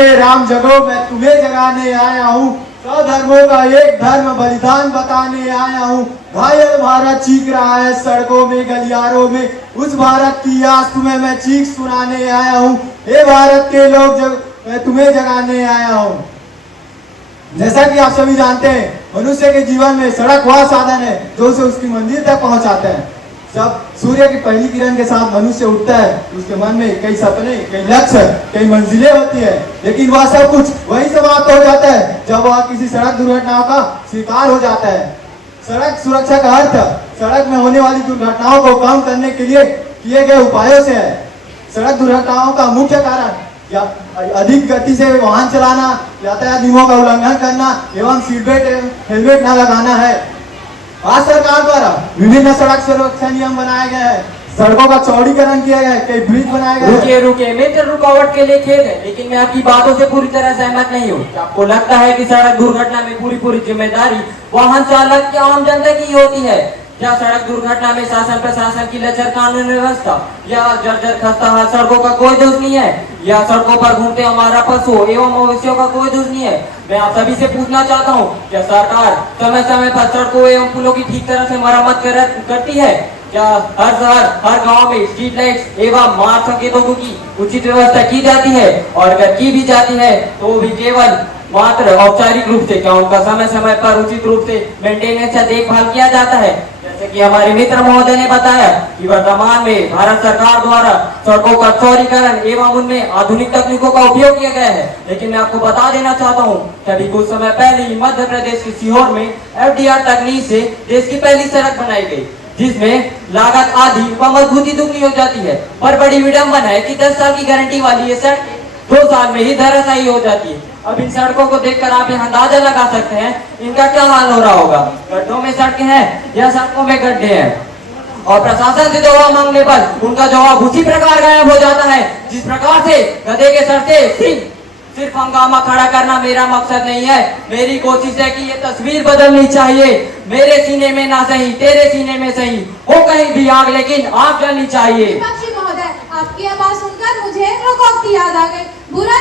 के राम जगो मैं तुम्हें जगाने आया हूँ, सौ धर्मों का एक धर्म बलिदान बताने आया हूँ। घायल भारत चीख रहा है सड़कों में गलियारों में, उस भारत की आस तुम्हें मैं चीख सुनाने आया हूँ। हे भारत के लोग मैं तुम्हें जगाने आया हूँ। जैसा कि आप सभी जानते हैं, मनुष्य के जीवन में सड़क वह साधन है जो उसे उसकी मंजिल तक पहुंचाता है। जब सूर्य की पहली किरण के साथ मनुष्य उठता है, उसके मन में कई सपने, कई लक्ष्य, कई मंजिलें होती है, लेकिन वह सब कुछ वही समाप्त हो जाता है जब वह किसी सड़क दुर्घटनाओं का शिकार हो जाता है। सड़क सुरक्षा का अर्थ सड़क में होने वाली दुर्घटनाओं को कम करने के लिए किए गए उपायों से है। सड़क दुर्घटनाओं का मुख्य कारण या अधिक गति से वाहन चलाना, यातायात नियमों का उल्लंघन करना एवं सीट बेल्ट हेलमेट न लगाना है। आज सरकार द्वारा विभिन्न सड़क सुरक्षा नियम बनाए गए हैं, सड़कों का चौड़ीकरण किया गया है, कई ब्रिज बनाए गए। रुकिए मित्र, रुकावट के लिए खेद है, लेकिन मैं आपकी बातों से पूरी तरह सहमत नहीं हूँ। आपको लगता है कि सड़क दुर्घटना में पूरी जिम्मेदारी वाहन चालक या आम जनता की होती है? क्या सड़क दुर्घटना में शासन प्रशासन की लचर कानून व्यवस्था या जर्जर खस्ता हाल सड़कों का कोई दोष नहीं है? या सड़कों पर घूमते हमारा पशु एवं मवेशियों का कोई दोष नहीं है? मैं आप सभी से पूछना चाहता हूँ, क्या सरकार समय समय पर सड़कों एवं पुलों की ठीक तरह से मरम्मत करती है? क्या हर शहर हर गांव में स्ट्रीट लाइट्स एवं मार्ग संकेतों की उचित व्यवस्था की जाती है? और अगर की भी जाती है तो भी केवल मात्र औपचारिक रूप से? क्या उनका समय समय पर उचित रूप से मेंटेनेंस या देखभाल किया जाता है? जैसे कि हमारे मित्र महोदय ने बताया कि वर्तमान में भारत सरकार द्वारा सड़कों का चौड़ीकरण एवं उनमें आधुनिक तकनीकों का उपयोग किया गया है, लेकिन मैं आपको बता देना चाहता हूँ कि अभी कुछ समय पहले ही मध्य प्रदेश के सीहोर में FDR तकनीक से देश की पहली सड़क बनाई गई, जिसमें लागत आधी व मजबूती दुगनी हो जाती है। पर बड़ी विडंबना है कि 10 साल की गारंटी वाली ये सड़क 2 साल में ही धराशायी हो जाती है। अब इन सड़कों को देखकर आप यह अंदाजा लगा सकते हैं इनका क्या हाल हो रहा होगा। गड्ढों में सड़कें हैं या सड़कों में गड्ढे हैं, और प्रशासन से जवाब मांगने पर उनका जवाब उसी प्रकार गायब हो जाता है जिस प्रकार से गधे के सर से सिर्फ हंगामा खड़ा करना मेरा मकसद नहीं है। मेरी कोशिश है कि ये तस्वीर बदलनी चाहिए। मेरे सीने में ना सही, तेरे सीने में सही हो कहीं भी आग, लेकिन आग जलनी चाहिए। विपक्षी महोदय, आपकी आवाज सुनकर मुझे प्रकोप की याद आ गई। बुरा